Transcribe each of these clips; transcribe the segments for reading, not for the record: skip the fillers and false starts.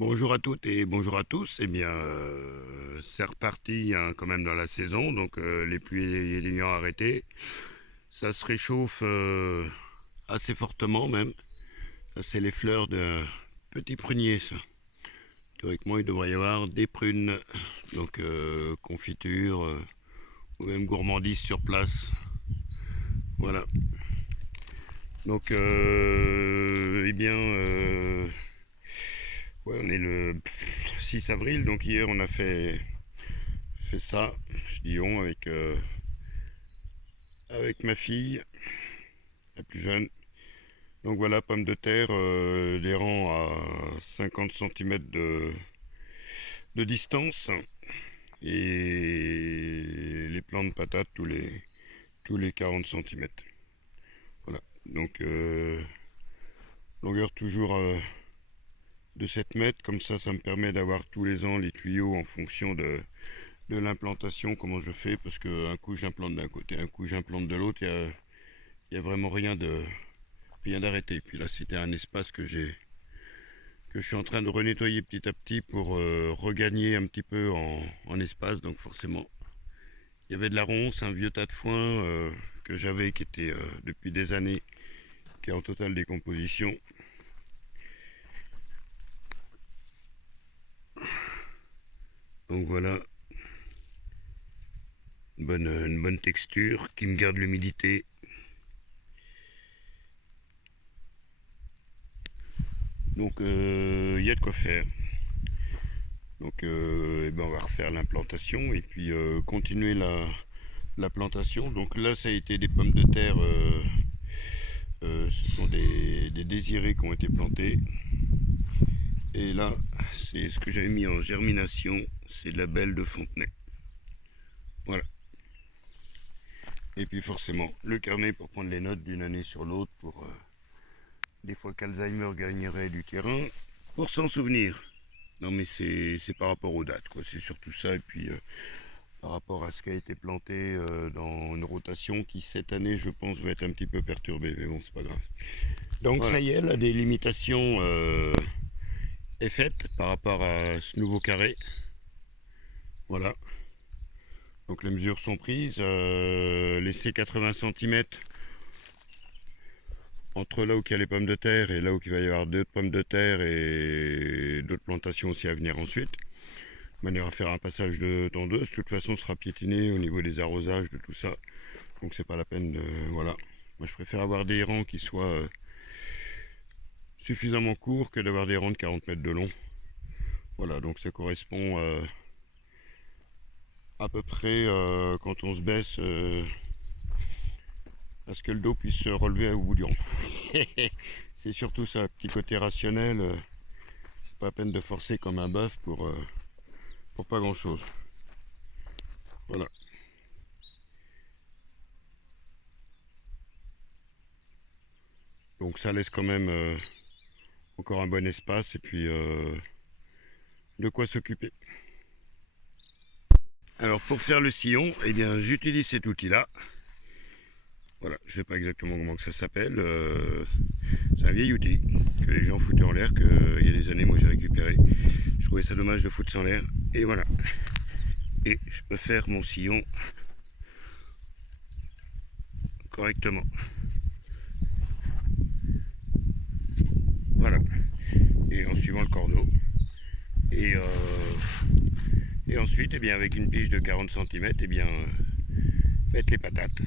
Bonjour à toutes et bonjour à tous. Eh bien, c'est reparti hein, quand même dans la saison, donc les pluies ayant arrêté, ça se réchauffe assez fortement même. Ça, c'est les fleurs d'un petit prunier, ça. Théoriquement, il devrait y avoir des prunes, donc confiture ou même gourmandise sur place. Voilà. Donc, eh bien, ouais, on est le 6 avril, donc hier on a fait ça, je dis on, avec ma fille, la plus jeune. Donc voilà, pommes de terre, des rangs à 50 centimètres de distance. Et les plants de patates tous les 40 centimètres. Voilà, donc longueur toujours de 7 mètres. Comme ça me permet d'avoir tous les ans les tuyaux en fonction de l'implantation, comment je fais, parce qu'un coup j'implante d'un côté, un coup j'implante de l'autre, il y a vraiment rien d'arrêté. Puis là, c'était un espace que je suis en train de renettoyer petit à petit pour regagner un petit peu en espace. Donc forcément, il y avait de la ronce, un vieux tas de foin que j'avais qui était depuis des années, qui est en totale décomposition. Donc voilà, une bonne texture qui me garde l'humidité. Donc il y a de quoi faire. Donc eh ben, on va refaire l'implantation et puis continuer la plantation. Donc là, ça a été des pommes de terre. Ce sont des désirés qui ont été plantés. Et là, c'est ce que j'avais mis en germination. C'est de la belle de Fontenay. Voilà. Et puis forcément, le carnet pour prendre les notes d'une année sur l'autre pour des fois qu'Alzheimer gagnerait du terrain pour s'en souvenir. Non mais c'est par rapport aux dates, quoi. C'est surtout ça. Et puis par rapport à ce qui a été planté dans une rotation qui cette année je pense va être un petit peu perturbée, mais bon c'est pas grave. Donc voilà. Ça y est, la délimitation est faite par rapport à ce nouveau carré. Voilà. Donc les mesures sont prises. Laisser 80 centimètres entre là où il y a les pommes de terre et là où il va y avoir d'autres pommes de terre et d'autres plantations aussi à venir ensuite. De manière à faire un passage de tondeuse. De toute façon, ce sera piétiné au niveau des arrosages, de tout ça. Donc c'est pas la peine de... Voilà. Moi je préfère avoir des rangs qui soient suffisamment courts que d'avoir des rangs de 40 mètres de long. Voilà, donc ça correspond à peu près quand on se baisse à ce que le dos puisse se relever au bout du rang. C'est surtout ça, petit côté rationnel. C'est pas la peine de forcer comme un bœuf pour pas grand chose. Voilà. Donc ça laisse quand même encore un bon espace et puis de quoi s'occuper. Alors pour faire le sillon, eh bien j'utilise cet outil-là. Voilà, je sais pas exactement comment que ça s'appelle. C'est un vieil outil que les gens foutaient en l'air, qu'il y a des années moi j'ai récupéré. Je trouvais ça dommage de foutre ça en l'air. Et voilà. Et je peux faire mon sillon correctement. Voilà. Et en suivant le cordeau. Et, et ensuite, eh bien, avec une pige de 40 centimètres, eh bien, mettre les patates.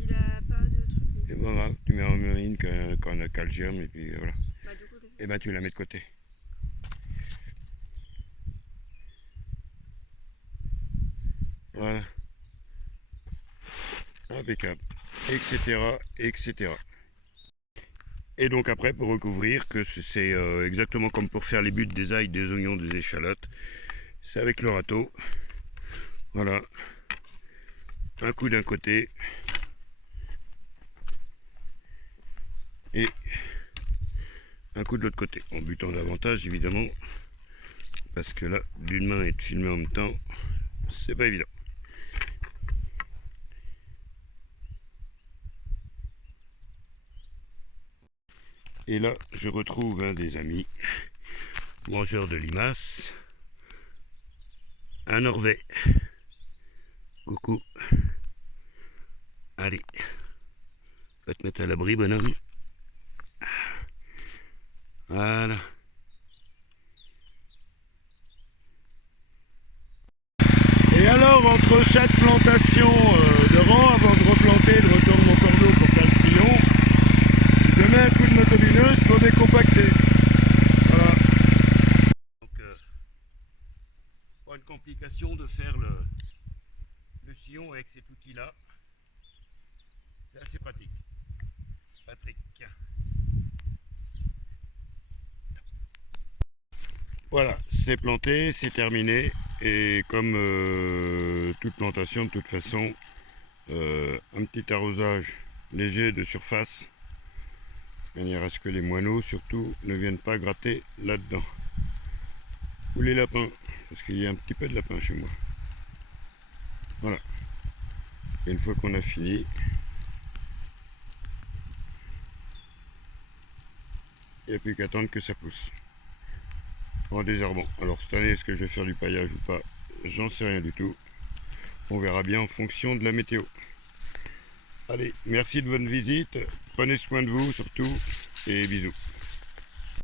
Il a pas de truc. Et voilà, tu mets en une qu'on a calcium et puis voilà. Bah du coup, Et ben tu la mets de côté. Voilà. Impeccable. Etc. Etc. Et donc après, pour recouvrir, que c'est exactement comme pour faire les buttes des ail, des oignons, des échalotes. C'est avec le râteau. Voilà. Un coup d'un côté. Et un coup de l'autre côté. En butant davantage, évidemment. Parce que là, d'une main et de filmer en même temps, c'est pas évident. Et là, je retrouve un des amis. mangeur de limaces. Un Norvège. Coucou. Allez. Va te mettre à l'abri, bonhomme. Voilà. Et alors, entre chaque plantation de rang, avant de replanter, de retourner mon cordeau pour faire le sillon, je mets un coup de motobineuse pour décompacter. Voilà. Donc, pas une complication de faire le sillon avec cet outil-là. C'est assez pratique. Patrick. Voilà, c'est planté, c'est terminé. Et comme toute plantation, de toute façon, un petit arrosage léger de surface, de manière à ce que les moineaux, surtout, ne viennent pas gratter là-dedans. Ou les lapins, parce qu'il y a un petit peu de lapin chez moi. Voilà. Et une fois qu'on a fini, il n'y a plus qu'à attendre que ça pousse. En désherbant. Alors cette année, est-ce que je vais faire du paillage ou pas? J'en sais rien du tout. On verra bien en fonction de la météo. Allez, merci de votre visite. Prenez soin de vous surtout et bisous.